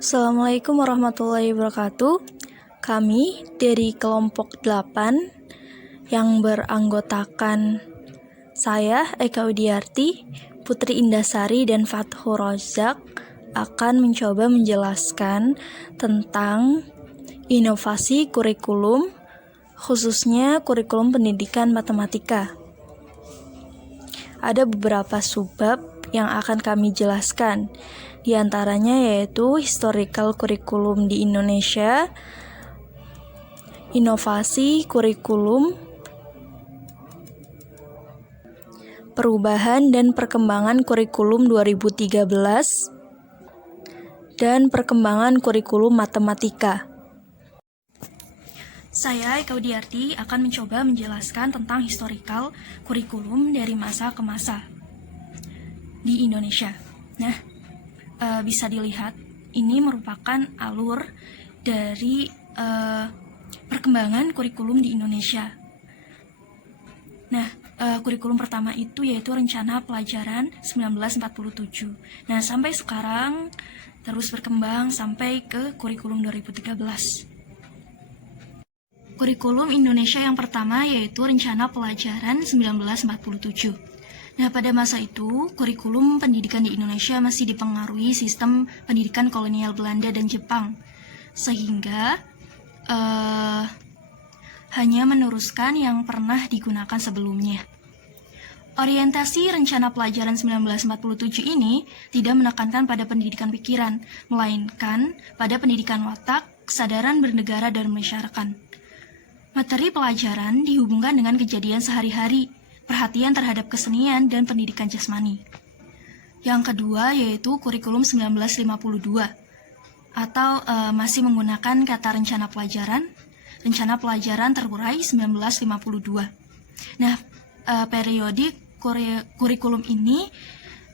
Assalamualaikum warahmatullahi wabarakatuh. Kami dari kelompok 8 yang beranggotakan saya, Eka Widiarti, Putri Indasari, dan Fathur Rozak akan mencoba menjelaskan tentang inovasi kurikulum, khususnya kurikulum pendidikan matematika. Ada beberapa subbab yang akan kami jelaskan. Di antaranya yaitu historical kurikulum di Indonesia, inovasi kurikulum, perubahan dan perkembangan kurikulum 2013, dan perkembangan kurikulum matematika. Saya, Eka Widiarti, akan mencoba menjelaskan tentang historical kurikulum dari masa ke masa di Indonesia. Nah, bisa dilihat, ini merupakan alur dari perkembangan kurikulum di Indonesia. Nah, kurikulum pertama itu yaitu Rencana Pelajaran 1947. Nah, sampai sekarang terus berkembang sampai ke kurikulum 2013. Kurikulum Indonesia yang pertama yaitu Rencana Pelajaran 1947. Nah, pada masa itu, kurikulum pendidikan di Indonesia masih dipengaruhi sistem pendidikan kolonial Belanda dan Jepang, sehingga hanya meneruskan yang pernah digunakan sebelumnya. Orientasi Rencana Pelajaran 1947 ini tidak menekankan pada pendidikan pikiran, melainkan pada pendidikan watak, kesadaran bernegara dan masyarakat. Materi pelajaran dihubungkan dengan kejadian sehari-hari, perhatian terhadap kesenian dan pendidikan jasmani. Yang kedua yaitu kurikulum 1952 atau masih menggunakan kata rencana pelajaran terurai 1952. Nah, periodik kurikulum ini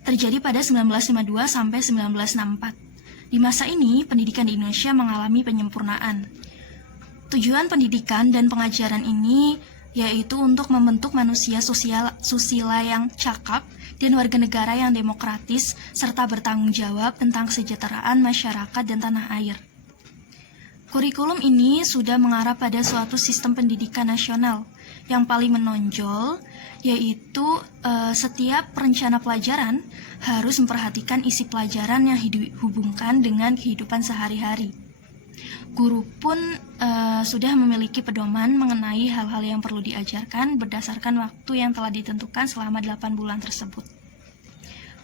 terjadi pada 1952 sampai 1964. Di masa ini, pendidikan di Indonesia mengalami penyempurnaan. Tujuan pendidikan dan pengajaran ini yaitu untuk membentuk manusia susila yang cakap dan warga negara yang demokratis serta bertanggung jawab tentang kesejahteraan masyarakat dan tanah air. Kurikulum ini sudah mengarah pada suatu sistem pendidikan nasional yang paling menonjol, yaitu setiap rencana pelajaran harus memperhatikan isi pelajaran yang dihubungkan dengan kehidupan sehari-hari. Guru pun sudah memiliki pedoman mengenai hal-hal yang perlu diajarkan berdasarkan waktu yang telah ditentukan selama 8 bulan tersebut.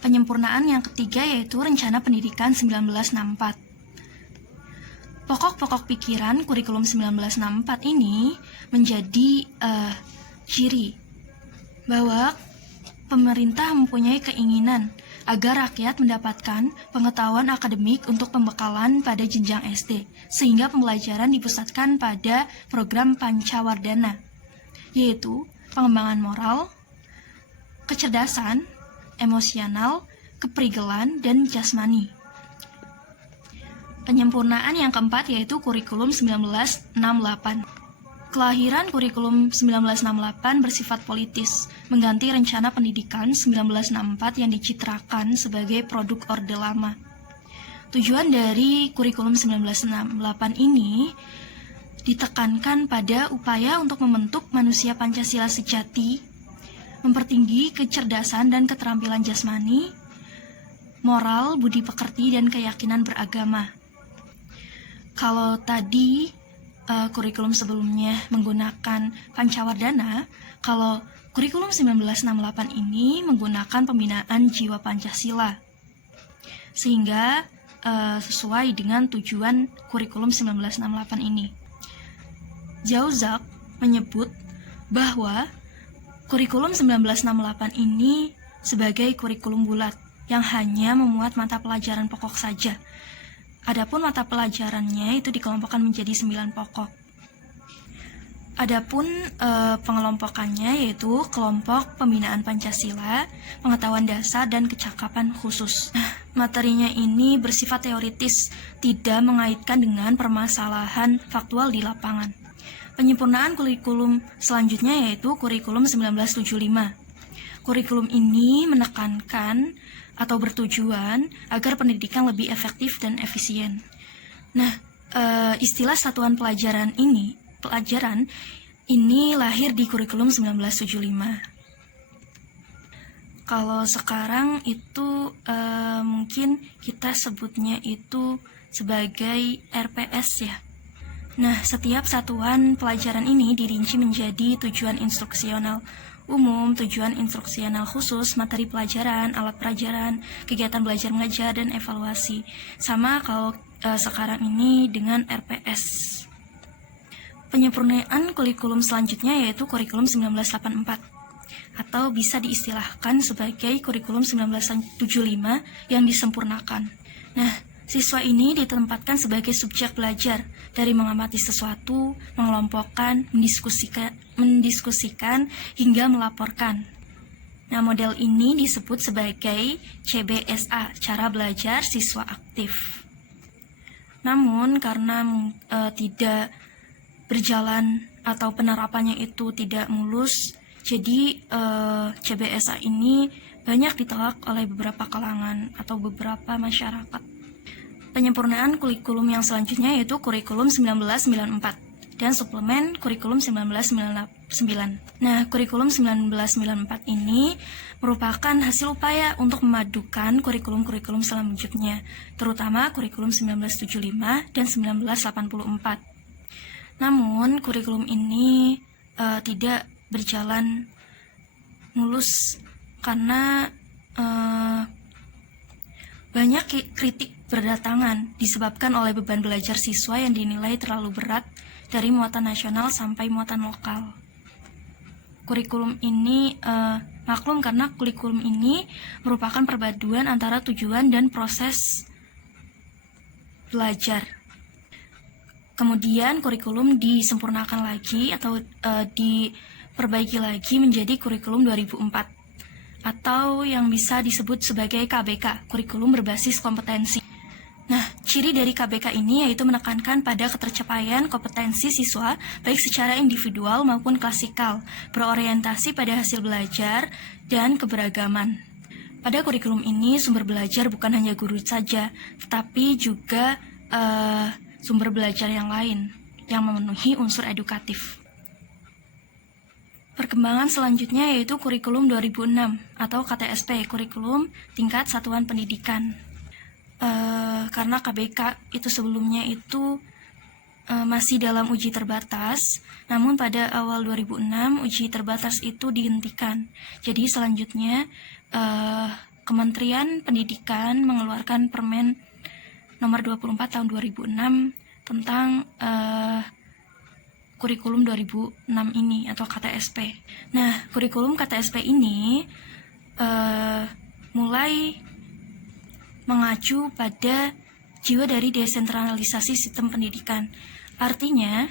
Penyempurnaan yang ketiga yaitu Rencana Pendidikan 1964. Pokok-pokok pikiran kurikulum 1964 ini menjadi ciri bahwa pemerintah mempunyai keinginan agar rakyat mendapatkan pengetahuan akademik untuk pembekalan pada jenjang SD, sehingga pembelajaran dipusatkan pada program Pancawardhana, yaitu pengembangan moral, kecerdasan, emosional, keprigelan, dan jasmani. Penyempurnaan yang keempat yaitu kurikulum 1968. Kelahiran kurikulum 1968 bersifat politis, mengganti rencana pendidikan 1964 yang dicitrakan sebagai produk Orde Lama. Tujuan dari kurikulum 1968 ini ditekankan pada upaya untuk membentuk manusia Pancasila sejati, mempertinggi kecerdasan dan keterampilan jasmani, moral, budi pekerti, dan keyakinan beragama. Kalau tadi kurikulum sebelumnya menggunakan Pancawardhana, kalau kurikulum 1968 ini menggunakan pembinaan jiwa Pancasila, sehingga sesuai dengan tujuan kurikulum 1968 ini. Jauzak menyebut bahwa kurikulum 1968 ini sebagai kurikulum bulat yang hanya memuat mata pelajaran pokok saja. Adapun mata pelajarannya itu dikelompokkan menjadi 9 pokok. Adapun pengelompokannya yaitu kelompok pembinaan Pancasila, pengetahuan dasar, dan kecakapan khusus. Materinya ini bersifat teoritis, tidak mengaitkan dengan permasalahan faktual di lapangan. Penyempurnaan kurikulum selanjutnya yaitu kurikulum 1975. Kurikulum ini menekankan atau bertujuan agar pendidikan lebih efektif dan efisien. Nah, istilah satuan pelajaran ini lahir di kurikulum 1975. Kalau sekarang itu mungkin kita sebutnya itu sebagai RPS ya. Nah, setiap satuan pelajaran ini dirinci menjadi tujuan instruksional umum, tujuan instruksional khusus, materi pelajaran, alat pelajaran, kegiatan belajar mengajar, dan evaluasi. Sama kalau sekarang ini dengan RPS. Penyempurnaan kurikulum selanjutnya yaitu kurikulum 1984 atau bisa diistilahkan sebagai kurikulum 1975 yang disempurnakan. Nah, siswa ini ditempatkan sebagai subjek belajar dari mengamati sesuatu, mengelompokkan, mendiskusikan hingga melaporkan. Nah, model ini disebut sebagai CBSA, cara belajar siswa aktif. Namun karena tidak berjalan atau penerapannya itu tidak mulus, jadi CBSA ini banyak ditolak oleh beberapa kalangan atau beberapa masyarakat. Penyempurnaan kurikulum yang selanjutnya yaitu kurikulum 1994 dan suplemen kurikulum 1999. Nah, kurikulum 1994 ini merupakan hasil upaya untuk memadukan kurikulum-kurikulum selanjutnya, terutama kurikulum 1975 dan 1984. Namun, kurikulum ini tidak berjalan mulus karena banyak kritik berdatangan disebabkan oleh beban belajar siswa yang dinilai terlalu berat dari muatan nasional sampai muatan lokal. Kurikulum ini maklum karena kurikulum ini merupakan perpaduan antara tujuan dan proses belajar. Kemudian kurikulum disempurnakan lagi atau diperbaiki lagi menjadi kurikulum 2004 atau yang bisa disebut sebagai KBK, kurikulum berbasis kompetensi. Nah, ciri dari KBK ini yaitu menekankan pada ketercapaian kompetensi siswa baik secara individual maupun klasikal, berorientasi pada hasil belajar dan keberagaman. Pada kurikulum ini sumber belajar bukan hanya guru saja, tetapi juga sumber belajar yang lain yang memenuhi unsur edukatif. Perkembangan selanjutnya yaitu kurikulum 2006 atau KTSP, kurikulum tingkat satuan pendidikan. Karena KBK itu sebelumnya itu masih dalam uji terbatas, namun pada awal 2006 uji terbatas itu dihentikan. Jadi selanjutnya Kementerian Pendidikan mengeluarkan Permen nomor 24 tahun 2006 tentang kurikulum 2006 ini atau KTSP. Nah, kurikulum KTSP ini mulai mengacu pada jiwa dari desentralisasi sistem pendidikan. Artinya,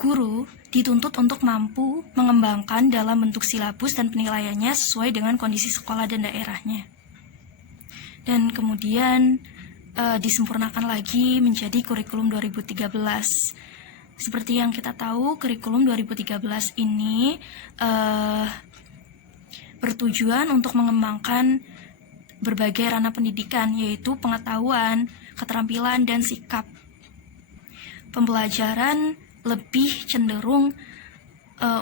guru dituntut untuk mampu mengembangkan dalam bentuk silabus dan penilaiannya sesuai dengan kondisi sekolah dan daerahnya. Dan kemudian disempurnakan lagi menjadi kurikulum 2013. Seperti yang kita tahu, kurikulum 2013 ini bertujuan untuk mengembangkan berbagai ranah pendidikan, yaitu pengetahuan, keterampilan, dan sikap. Pembelajaran lebih cenderung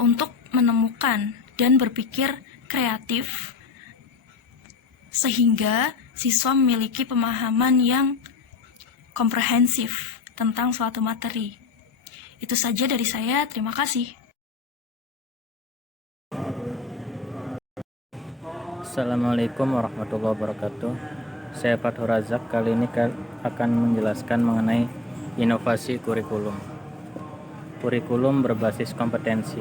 untuk menemukan dan berpikir kreatif, sehingga siswa memiliki pemahaman yang komprehensif tentang suatu materi. Itu saja dari saya, terima kasih. Assalamualaikum warahmatullahi wabarakatuh. Saya Fathur Razak. Kali ini akan menjelaskan mengenai inovasi kurikulum. Kurikulum berbasis kompetensi.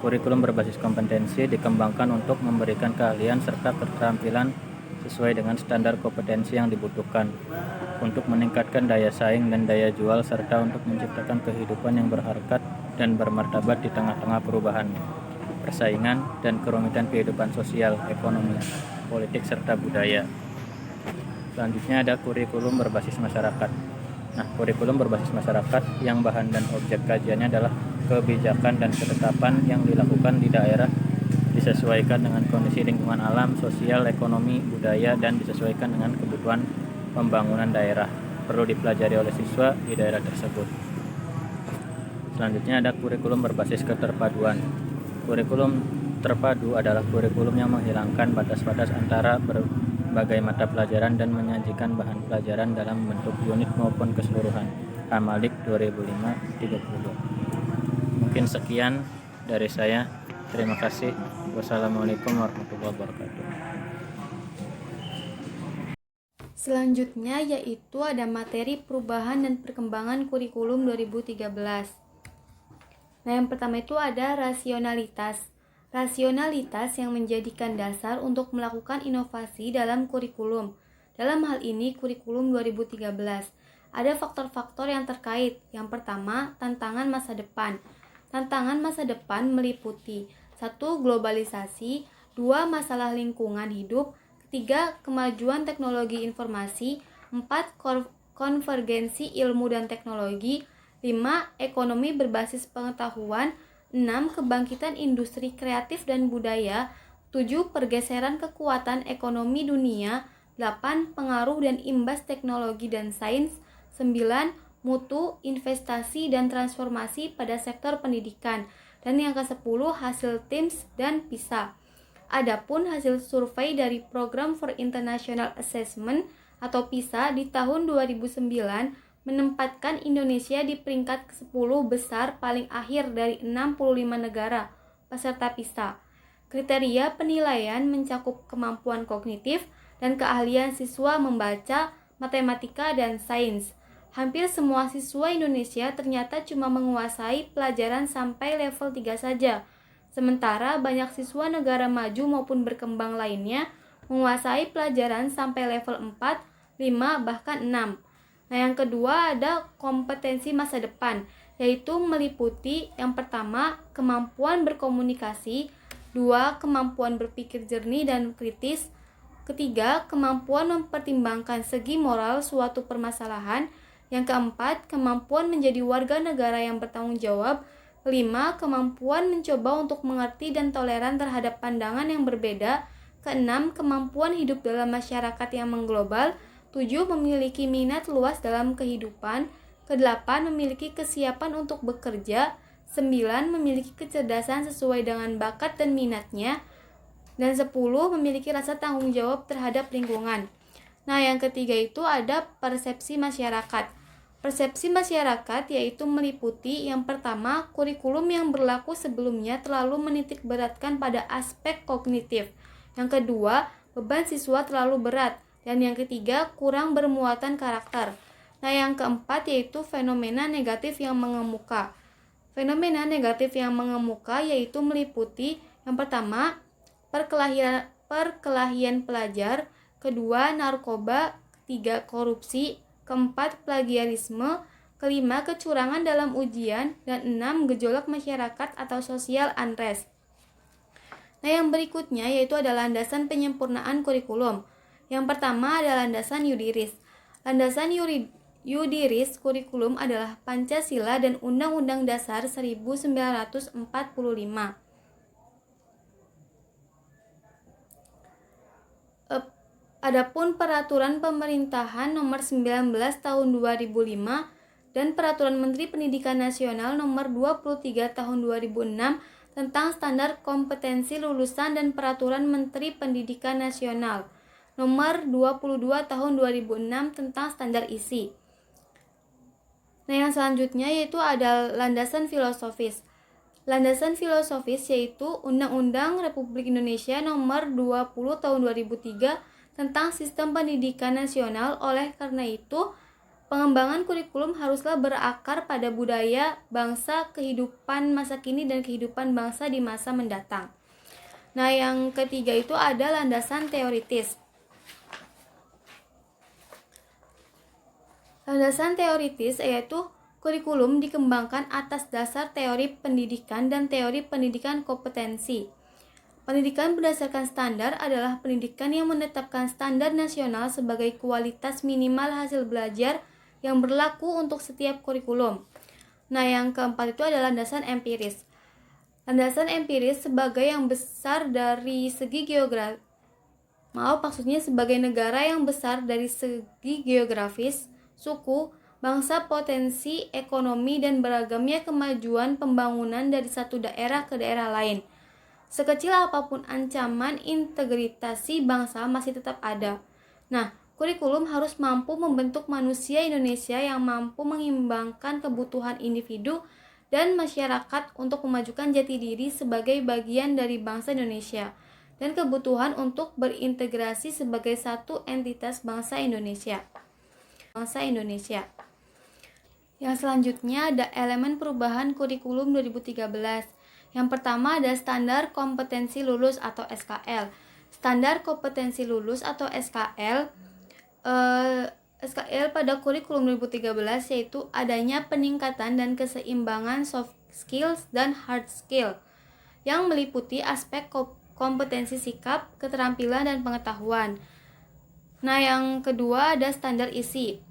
Kurikulum berbasis kompetensi dikembangkan untuk memberikan keahlian serta keterampilan sesuai dengan standar kompetensi yang dibutuhkan untuk meningkatkan daya saing dan daya jual serta untuk menciptakan kehidupan yang berharkat dan bermartabat di tengah-tengah perubahan, persaingan, dan kerumitan kehidupan sosial, ekonomi, politik, serta budaya. Selanjutnya ada kurikulum berbasis masyarakat. Nah, kurikulum berbasis masyarakat yang bahan dan objek kajiannya adalah kebijakan dan ketetapan yang dilakukan di daerah di disesuaikan dengan kondisi lingkungan alam, sosial, ekonomi, budaya, dan disesuaikan dengan kebutuhan pembangunan daerah. Perlu dipelajari oleh siswa di daerah tersebut. Selanjutnya ada kurikulum berbasis keterpaduan. Kurikulum terpadu adalah kurikulum yang menghilangkan batas-batas antara berbagai mata pelajaran dan menyajikan bahan pelajaran dalam bentuk unit maupun keseluruhan. Amalik 2005-32. Mungkin sekian dari saya. Terima kasih. Wassalamualaikum warahmatullahi wabarakatuh. Selanjutnya yaitu ada materi perubahan dan perkembangan kurikulum 2013. Nah, yang pertama itu ada rasionalitas. Rasionalitas yang menjadikan dasar untuk melakukan inovasi dalam kurikulum. Dalam hal ini kurikulum 2013. Ada faktor-faktor yang terkait. Yang pertama, tantangan masa depan. Tantangan masa depan meliputi 1. Globalisasi, 2. Masalah lingkungan hidup, 3. Kemajuan teknologi informasi, 4. Konvergensi ilmu dan teknologi, 5. Ekonomi berbasis pengetahuan, 6. Kebangkitan industri kreatif dan budaya, 7. Pergeseran kekuatan ekonomi dunia, 8. Pengaruh dan imbas teknologi dan sains, 9. Mutu, investasi, dan transformasi pada sektor pendidikan, dan yang ke-10 hasil TIMSS dan PISA. Adapun hasil survei dari Program for International Assessment atau PISA di tahun 2009 menempatkan Indonesia di peringkat ke-10 besar paling akhir dari 65 negara peserta PISA. Kriteria penilaian mencakup kemampuan kognitif dan keahlian siswa membaca, matematika, dan sains. Hampir semua siswa Indonesia ternyata cuma menguasai pelajaran sampai level 3 saja. Sementara banyak siswa negara maju maupun berkembang lainnya menguasai pelajaran sampai level 4, 5, bahkan 6. Nah, yang kedua ada kompetensi masa depan, yaitu meliputi yang pertama kemampuan berkomunikasi, 2. Kemampuan berpikir jernih dan kritis, ketiga kemampuan mempertimbangkan segi moral suatu permasalahan, yang keempat kemampuan menjadi warga negara yang bertanggung jawab, 5. Kemampuan mencoba untuk mengerti dan toleran terhadap pandangan yang berbeda, keenam kemampuan hidup dalam masyarakat yang mengglobal, 7. Memiliki minat luas dalam kehidupan, ke-8 memiliki kesiapan untuk bekerja, 9. Memiliki kecerdasan sesuai dengan bakat dan minatnya, dan 10. Memiliki rasa tanggung jawab terhadap lingkungan. Nah, yang ketiga itu ada persepsi masyarakat. Persepsi masyarakat yaitu meliputi yang pertama, kurikulum yang berlaku sebelumnya terlalu menitik beratkan pada aspek kognitif. Yang kedua, beban siswa terlalu berat. Dan yang ketiga, kurang bermuatan karakter. Nah, yang keempat yaitu fenomena negatif yang mengemuka. Fenomena negatif yang mengemuka yaitu meliputi yang pertama, perkelahian pelajar, kedua, narkoba, ketiga, korupsi, keempat, plagiarisme, kelima, kecurangan dalam ujian, dan 6. Gejolak masyarakat atau social unrest. Nah, yang berikutnya yaitu adalah landasan penyempurnaan kurikulum. Yang pertama adalah landasan Yudiris. Landasan Yudiris kurikulum adalah Pancasila dan Undang-Undang Dasar 1945. Adapun Peraturan Pemerintahan Nomor 19 Tahun 2005 dan Peraturan Menteri Pendidikan Nasional Nomor 23 Tahun 2006 tentang standar kompetensi lulusan dan Peraturan Menteri Pendidikan Nasional Nomor 22 Tahun 2006 tentang standar isi. Nah, yang selanjutnya yaitu ada landasan filosofis. Landasan filosofis yaitu Undang-Undang Republik Indonesia Nomor 20 Tahun 2003 tentang sistem pendidikan nasional. Oleh karena itu, pengembangan kurikulum haruslah berakar pada budaya, bangsa, kehidupan masa kini, dan kehidupan bangsa di masa mendatang. Nah, yang ketiga itu ada landasan teoritis. Landasan teoritis yaitu kurikulum dikembangkan atas dasar teori pendidikan dan teori pendidikan kompetensi. Pendidikan berdasarkan standar adalah pendidikan yang menetapkan standar nasional sebagai kualitas minimal hasil belajar yang berlaku untuk setiap kurikulum. Nah, yang keempat itu adalah landasan empiris. Landasan empiris sebagai yang besar dari segi sebagai negara yang besar dari segi geografis, suku, bangsa, potensi, ekonomi, dan beragamnya kemajuan pembangunan dari satu daerah ke daerah lain. Sekecil apapun ancaman integritas bangsa masih tetap ada. Nah, kurikulum harus mampu membentuk manusia Indonesia yang mampu mengimbangkan kebutuhan individu dan masyarakat untuk memajukan jati diri sebagai bagian dari bangsa Indonesia dan kebutuhan untuk berintegrasi sebagai satu entitas bangsa Indonesia. Yang selanjutnya ada elemen perubahan kurikulum 2013. Yang pertama ada standar kompetensi lulus atau SKL. Standar kompetensi lulus atau SKL pada kurikulum 2013 yaitu adanya peningkatan dan keseimbangan soft skills dan hard skill yang meliputi aspek kompetensi sikap, keterampilan, dan pengetahuan. Nah, yang kedua ada standar isi.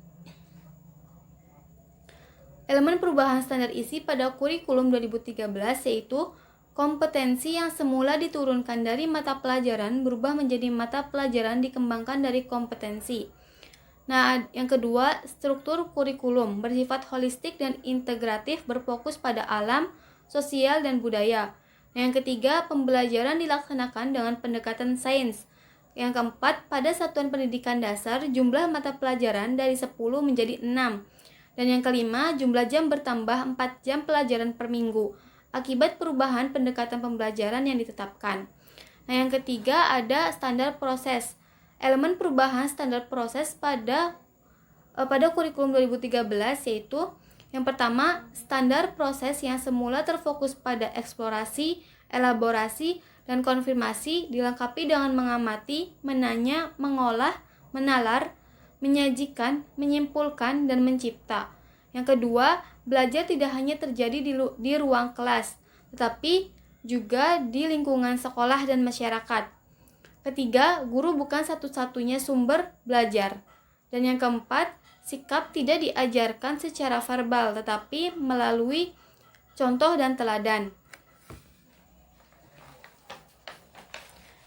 Elemen perubahan standar isi pada kurikulum 2013 yaitu kompetensi yang semula diturunkan dari mata pelajaran berubah menjadi mata pelajaran dikembangkan dari kompetensi. Nah, yang kedua, struktur kurikulum bersifat holistik dan integratif berfokus pada alam, sosial, dan budaya. Nah, yang ketiga, pembelajaran dilaksanakan dengan pendekatan sains. Yang keempat, pada satuan pendidikan dasar, jumlah mata pelajaran dari 10 menjadi 6. Dan yang kelima, jumlah jam bertambah 4 jam pelajaran per minggu, akibat perubahan pendekatan pembelajaran yang ditetapkan. Nah, yang ketiga ada standar proses. Elemen perubahan standar proses pada kurikulum 2013 yaitu yang pertama, standar proses yang semula terfokus pada eksplorasi, elaborasi, dan konfirmasi dilengkapi dengan mengamati, menanya, mengolah, menalar, menyajikan, menyimpulkan, dan mencipta. Yang kedua, belajar tidak hanya terjadi di ruang kelas, tetapi juga di lingkungan sekolah dan masyarakat. Ketiga, guru bukan satu-satunya sumber belajar. Dan yang keempat, sikap tidak diajarkan secara verbal, tetapi melalui contoh dan teladan.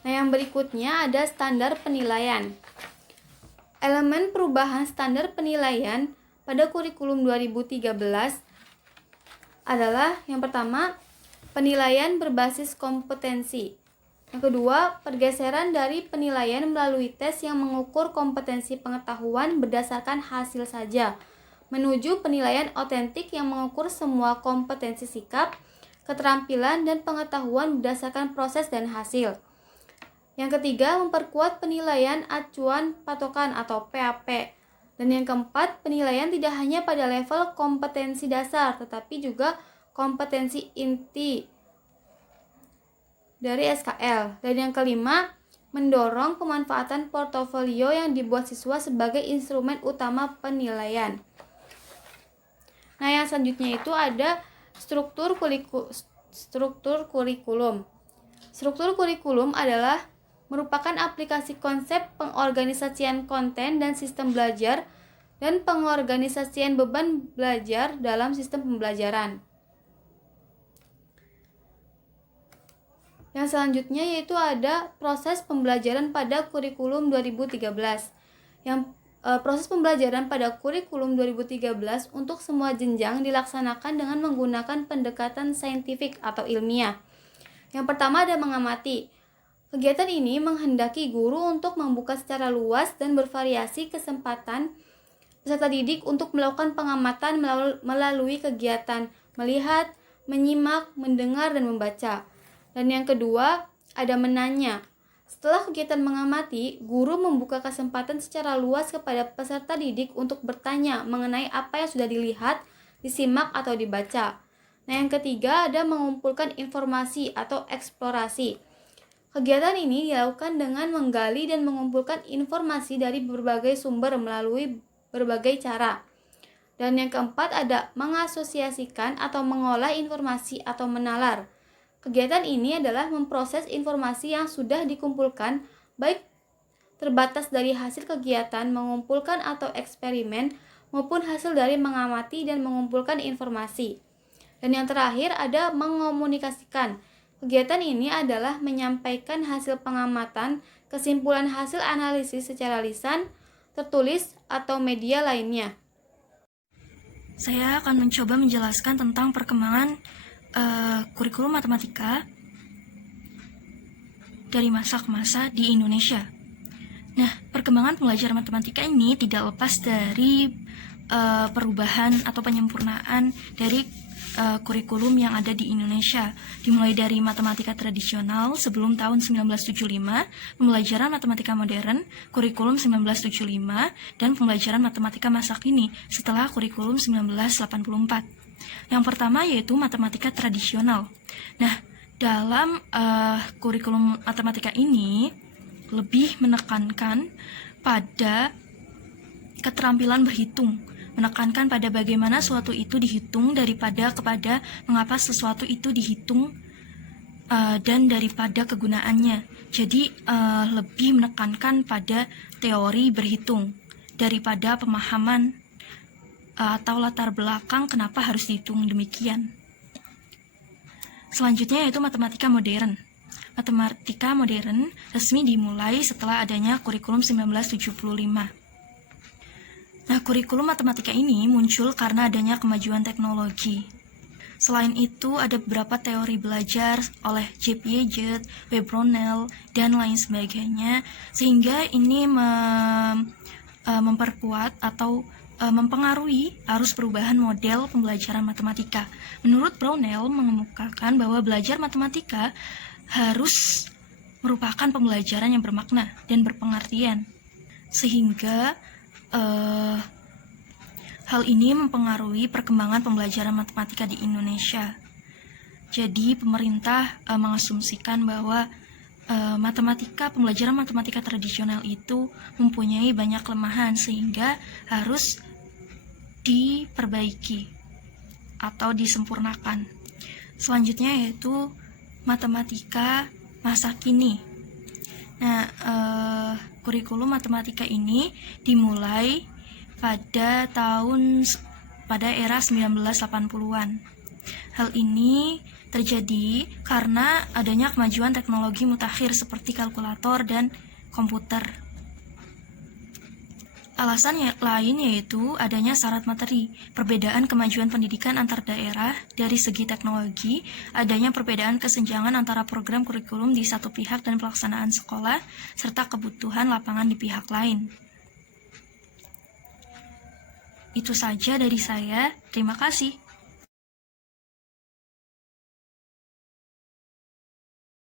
Nah, yang berikutnya ada standar penilaian. Elemen perubahan standar penilaian pada kurikulum 2013 adalah yang pertama, penilaian berbasis kompetensi. Yang kedua, pergeseran dari penilaian melalui tes yang mengukur kompetensi pengetahuan berdasarkan hasil saja, menuju penilaian otentik yang mengukur semua kompetensi sikap, keterampilan, dan pengetahuan berdasarkan proses dan hasil. Yang ketiga, memperkuat penilaian acuan patokan atau PAP. Dan yang keempat, penilaian tidak hanya pada level kompetensi dasar, tetapi juga kompetensi inti dari SKL. Dan yang kelima, mendorong pemanfaatan portofolio yang dibuat siswa sebagai instrumen utama penilaian. Nah, yang selanjutnya itu ada struktur kurikulum. Struktur kurikulum adalah merupakan aplikasi konsep pengorganisasian konten dan sistem belajar dan pengorganisasian beban belajar dalam sistem pembelajaran. Yang selanjutnya yaitu ada proses pembelajaran pada kurikulum 2013. Proses pembelajaran pada kurikulum 2013 untuk semua jenjang dilaksanakan dengan menggunakan pendekatan saintifik atau ilmiah. Yang pertama ada mengamati. Kegiatan ini menghendaki guru untuk membuka secara luas dan bervariasi kesempatan peserta didik untuk melakukan pengamatan melalui kegiatan melihat, menyimak, mendengar, dan membaca. Dan yang kedua, ada menanya. Setelah kegiatan mengamati, guru membuka kesempatan secara luas kepada peserta didik untuk bertanya mengenai apa yang sudah dilihat, disimak, atau dibaca. Nah, yang ketiga ada mengumpulkan informasi atau eksplorasi. Kegiatan ini dilakukan dengan menggali dan mengumpulkan informasi dari berbagai sumber melalui berbagai cara. Dan yang keempat ada mengasosiasikan atau mengolah informasi atau menalar. Kegiatan ini adalah memproses informasi yang sudah dikumpulkan, baik terbatas dari hasil kegiatan mengumpulkan atau eksperimen, maupun hasil dari mengamati dan mengumpulkan informasi. Dan yang terakhir ada mengomunikasikan. Kegiatan ini adalah menyampaikan hasil pengamatan, kesimpulan hasil analisis secara lisan, tertulis, atau media lainnya. Saya akan mencoba menjelaskan tentang perkembangan kurikulum matematika dari masa ke masa di Indonesia. Nah, perkembangan pembelajaran matematika ini tidak lepas dari perubahan atau penyempurnaan dari kurikulum yang ada di Indonesia, dimulai dari matematika tradisional sebelum tahun 1975, pembelajaran matematika modern, kurikulum 1975, dan pembelajaran matematika masa kini setelah kurikulum 1984. Yang pertama yaitu matematika tradisional. Nah, dalam kurikulum matematika ini lebih menekankan pada keterampilan berhitung, menekankan pada bagaimana suatu itu dihitung daripada kepada mengapa sesuatu itu dihitung dan daripada kegunaannya. Jadi lebih menekankan pada teori berhitung daripada pemahaman atau latar belakang kenapa harus dihitung demikian. Selanjutnya yaitu matematika modern. Matematika modern resmi dimulai setelah adanya kurikulum 1975. Nah, kurikulum matematika ini muncul karena adanya kemajuan teknologi. Selain itu, ada beberapa teori belajar oleh J. Piaget, W. Brownell, dan lain sebagainya, sehingga ini memperkuat atau mempengaruhi arus perubahan model pembelajaran matematika. Menurut Brownell mengemukakan bahwa belajar matematika harus merupakan pembelajaran yang bermakna dan berpengertian, sehingga hal ini mempengaruhi perkembangan pembelajaran matematika di Indonesia. Jadi pemerintah mengasumsikan bahwa pembelajaran matematika tradisional itu mempunyai banyak kelemahan sehingga harus diperbaiki atau disempurnakan. Selanjutnya yaitu matematika masa kini. Nah, kurikulum matematika ini dimulai pada era 1980-an. Hal ini terjadi karena adanya kemajuan teknologi mutakhir seperti kalkulator dan komputer. Alasan lain yaitu adanya syarat materi, perbedaan kemajuan pendidikan antar daerah dari segi teknologi, adanya perbedaan kesenjangan antara program kurikulum di satu pihak dan pelaksanaan sekolah, serta kebutuhan lapangan di pihak lain. Itu saja dari saya, terima kasih.